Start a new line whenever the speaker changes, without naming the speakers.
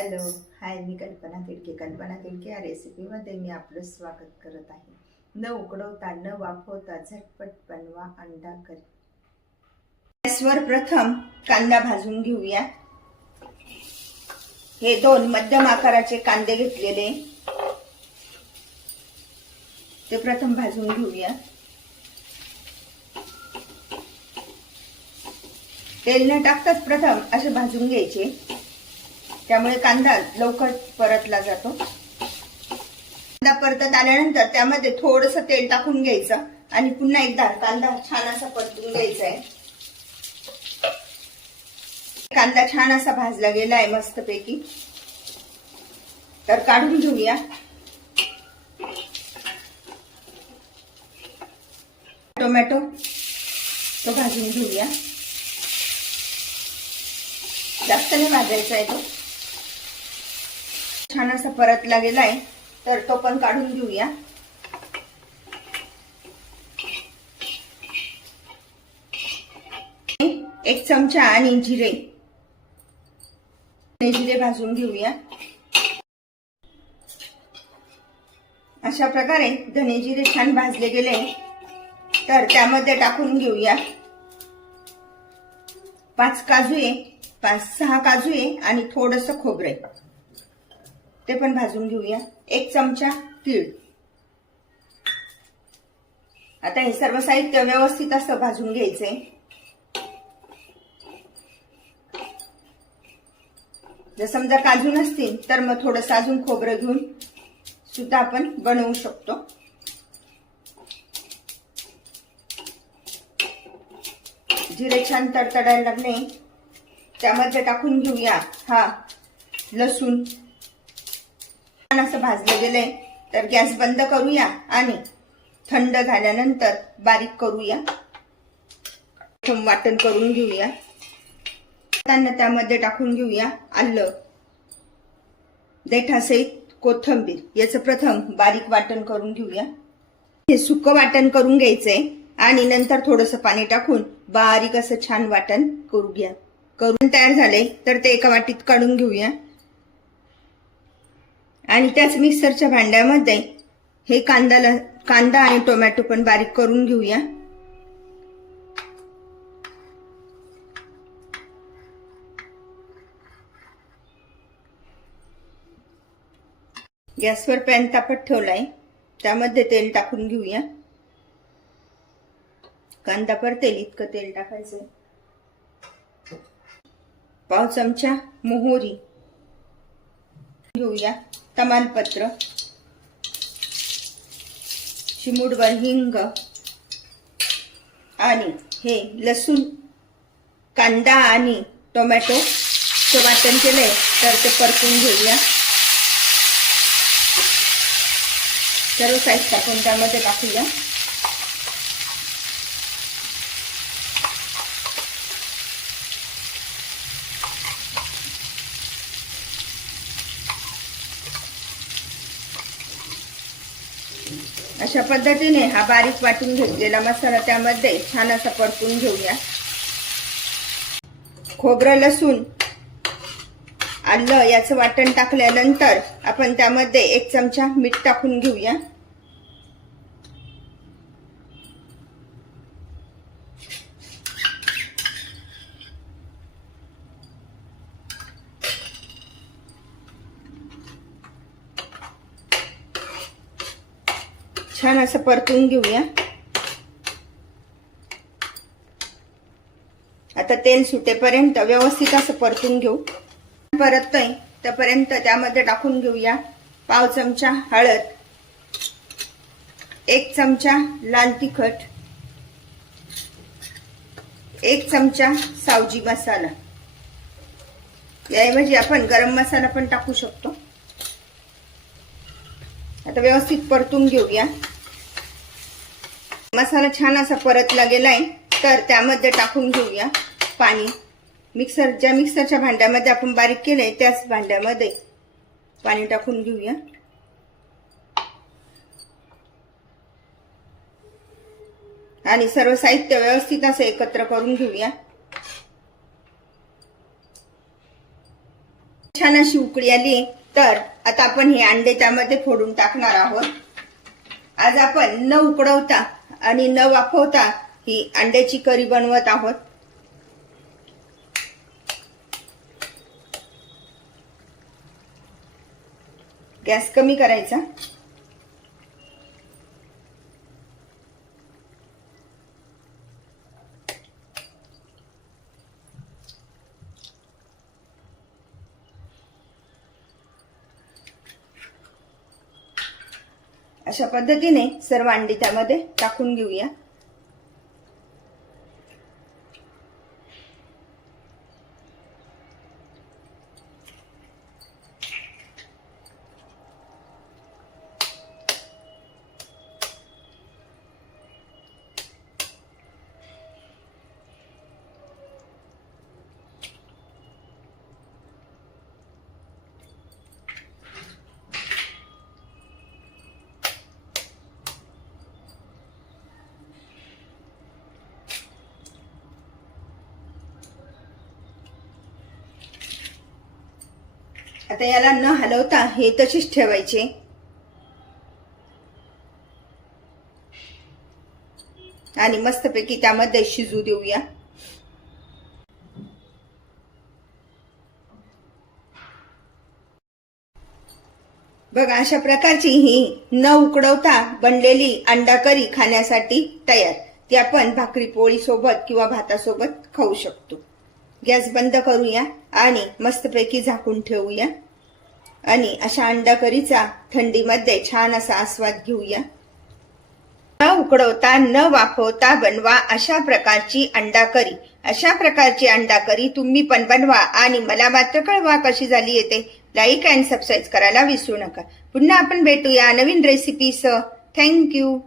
Hello. हाय मी कल्पना तिडके. कल्पना तिडके या रेसिपीमध्ये मी आपलं स्वागत करत आहे. न उकडवता न वाफवता झटपट बनवा अंडा करी. गॅसवर प्रथम कांदा भाजून घेऊया. हे दोन मध्यम आकाराचे कांदे घेतलेले. ते प्रथम भाजून घेऊया. तेल न टाकताच प्रथम असे भाजून घ्यायचे. त्यामुळे कांदा लवकर परतला जातो. कांदा परतत आल्यानंतर त्यामध्ये थोडस तेल टाकून घ्यायचं आणि पुन्हा एकदा कांदा छान असा परतून घ्यायचा आहे कांदा छान असा भाजला गेला आहे मस्तपैकी. तर काढून घेऊया. टोमॅटो तो भाजून घेऊया. जास्त नाही भाजायचा आहे तो. छान असा परतला गेलाय तर तो पण काढून घेऊया. एक चमचा आणि जिरे. जिरे भाजून घेऊया. अशा प्रकारे धने जिरे छान भाजले गेले. तर त्यामध्ये टाकून घेऊया. पाच काजू आहे पाच सहा काजू आहे आणि थोडस खोबरे. ते पण भाजून घेऊया. एक चमचा तीळ. आता हे सर्व साहित्य व्यवस्थित असं भाजून घ्यायचंय जर समजा काजू नसतील तर मग थोडस अजून खोबरं घेऊन सुद्धा आपण बनवू शकतो. जिरे छान तडतडायला लागले. त्यामध्ये टाकून घेऊया हा लसूण. छान असं भाजलं गेलंय तर गॅस बंद करूया आणि थंड झाल्यानंतर बारीक करूया. प्रथम वाटण करून घेऊया. त्यांना त्यामध्ये टाकून घेऊया. आलं. देठासहित कोथंबीर. याचं प्रथम बारीक वाटण करून घेऊया. हे सुक वाटण करून घ्यायचंय आणि नंतर थोडस पाणी टाकून बारीक असं छान वाटण करू घ्या करून तयार झाले तर ते एका वाटीत काढून घेऊया. आणि त्याच मिक्सरच्या भांड्यामध्ये हे कांदाला कांदा आणि टोमॅटो पण बारीक करून घेऊया. गॅसवर पॅन तापत ठेवलाय. त्यामध्ये तेल टाकून घेऊया. कांदा परतेल इतकं तेल टाकायचं पाव चमचा मोहरी घेऊया. तमालपत्र चिमुडभर हिंग आणि हे लसूण कांदा आणि टोमॅटो वाटण केलंय तर ते परतून घेऊया. सर्व साईज टाकून त्यामध्ये टाकूया. अशा पद्धतीने हा बारीक वाटून घेतलेला मसाला त्यामध्ये छान असा परतून घेऊया. खोबरं लसूण आलं याचं वाटण टाकल्यानंतर आपण त्यामध्ये एक चमचा मीठ टाकून घेऊया. छान असं परतून घेऊया. आता तेल सुटेपर्यंत व्यवस्थित असं परतून घेऊ. परततय त्यापर्यंत त्यामध्ये टाकून घेऊया पाव चमचा हळद एक चमचा लाल तिखट एक चमचा सावजी मसाला. याऐवजी आपण गरम मसाला पण टाकू शकतो. आता व्यवस्थित परतून घेऊया. मसाला छान असा परतला गेलाय तर त्यामध्ये टाकून घेऊया पाणी. मिक्सर ज्या मिक्सरच्या भांड्यामध्ये आपण बारीक केलंय त्याच भांड्यामध्ये पाणी टाकून घेऊया. आणि सर्व साहित्य व्यवस्थित असं एकत्र करून घेऊया. छान अशी उकळी आली तर आता आपण हे अंडे त्यामध्ये फोडून टाकणार आहोत. आज आपण न उकडवता आणि न वाफवता ही अंड्याची करी बनवत आहोत. गॅस कमी करायचा. अशा पद्धतीने सर्व अंडी त्यामध्ये टाकून घेऊया. आता याला न हलवता हे तशीच ठेवायचे. आणि मस्तपैकी त्यामध्ये शिजू देऊया. बघा अशा प्रकारची ही न उकडवता बनलेली अंडा करी खाण्यासाठी तयार. ती आपण भाकरी पोळी सोबत किंवा भातासोबत खाऊ शकतो. गॅस बंद करूया आणि मस्तपैकी झाकून ठेवूया. आणि अशा अंडा करीचा थंडीमध्ये छान असा आस्वाद घेऊया. न उकडवता न वाफवता बनवा अशा प्रकारची अंडा करी अशा प्रकारची अंडा करी तुम्ही पण बनवा आणि मला मात्र कळवा कशी झाली येते लाईक अँड सबस्क्राईब करायला विसरू नका. पुन्हा आपण भेटूया नवीन रेसिपीसह थँक्यू